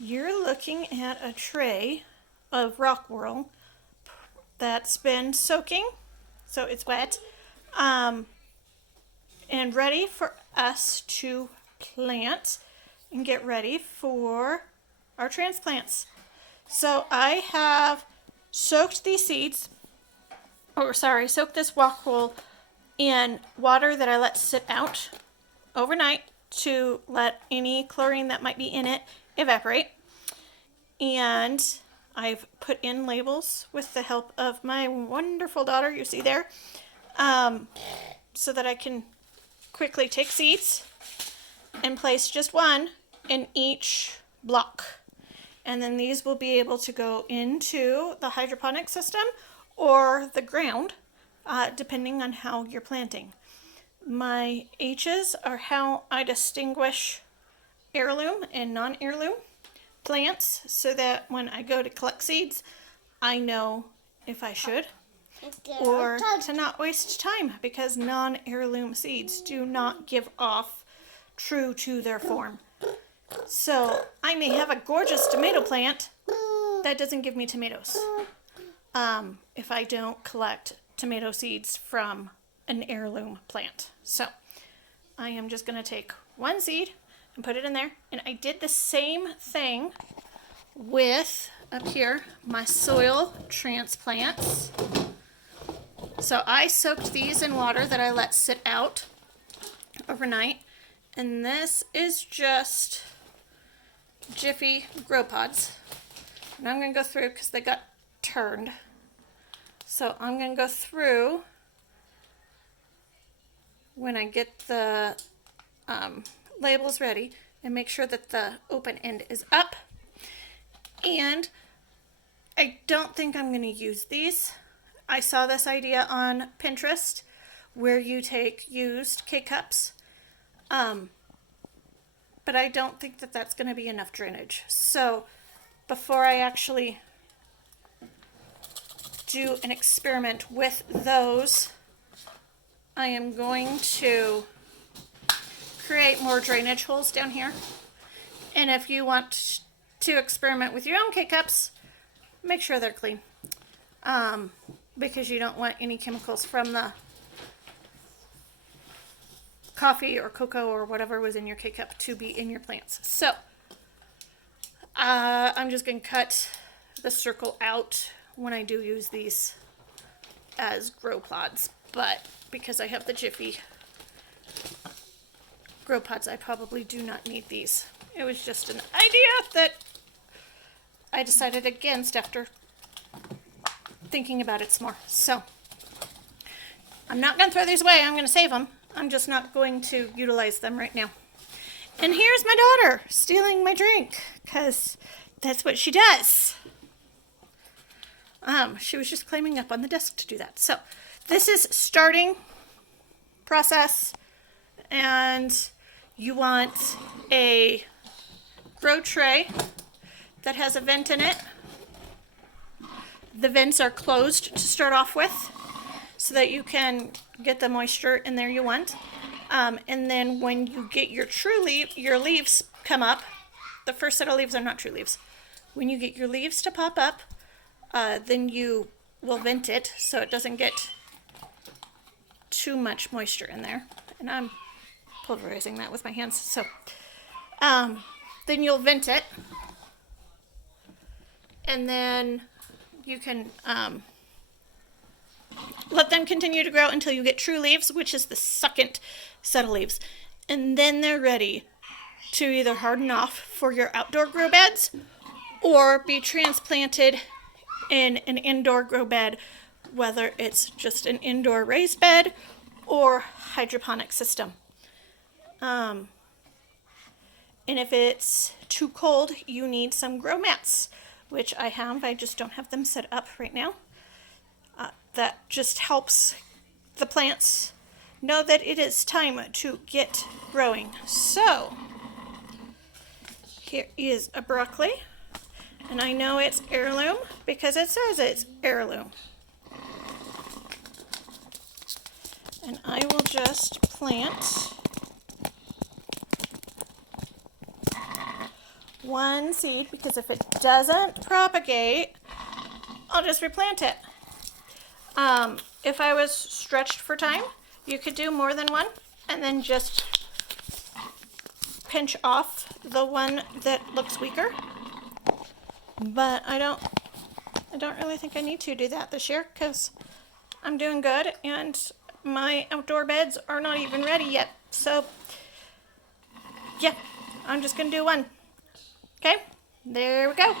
You're looking at a tray of rockwool that's been soaking, so it's wet, um, and ready for us to plant and get ready for our transplants. So I have soaked these seeds, soaked this rockwool in water that I let sit out overnight to let any chlorine that might be in it evaporate. And I've put in labels with the help of my wonderful daughter, you see there, so that I can quickly take seeds and place just one in each block. And then these will be able to go into the hydroponic system or the ground, depending on how you're planting. My H's are how I distinguish heirloom and non-heirloom plants, so that when I go to collect seeds, I know if I should or to not waste time, because non-heirloom seeds do not give off true to their form. So I may have a gorgeous tomato plant that doesn't give me tomatoes if I don't collect tomato seeds from an heirloom plant. So I am just going to take one seed and put it in there. And I did the same thing with, up here, my soil transplants. So I soaked these in water that I let sit out overnight. And this is just Jiffy Grow Pods. And I'm going to go through because they got turned. So I'm going to go through when I get the labels ready and make sure that the open end is up. And I don't think I'm going to use these. I saw this idea on Pinterest where you take used K-cups, but I don't think that that's going to be enough drainage. So before I actually do an experiment with those, I am going to create more drainage holes down here. And if you want to experiment with your own K-cups, make sure they're clean, because you don't want any chemicals from the coffee or cocoa or whatever was in your K-cup to be in your plants. So I'm just going to cut the circle out when I do use these as grow pods, but because I have the Jiffy Grow Pods, I probably do not need these. It was just an idea that I decided against after thinking about it some more. So I'm not going to throw these away. I'm going to save them. I'm just not going to utilize them right now. And here's my daughter stealing my drink, because that's what she does. She was just climbing up on the desk to do that. So this is starting process, and you want a grow tray that has a vent in it. The vents are closed to start off with so that you can get the moisture in there you want. And then when you get your your leaves come up, the first set of leaves are not true leaves. When you get your leaves to pop up, then you will vent it so it doesn't get too much moisture in there. And I'm pulverizing that with my hands. So then you'll vent it, and then you can let them continue to grow until you get true leaves, which is the second set of leaves. And then they're ready to either harden off for your outdoor grow beds or be transplanted in an indoor grow bed, whether it's just an indoor raised bed or hydroponic system. And if it's too cold, you need some grow mats, which I have. I just don't have them set up right now. That just helps the plants know that it is time to get growing. So here is a broccoli, and I know it's heirloom because it says it's heirloom. And I will just plant one seed because if it doesn't propagate, I'll just replant it. If I was stretched for time, you could do more than one and then just pinch off the one that looks weaker. But I don't really think I need to do that this year because I'm doing good and my outdoor beds are not even ready yet. So yeah, I'm just gonna do one. Okay, there we go.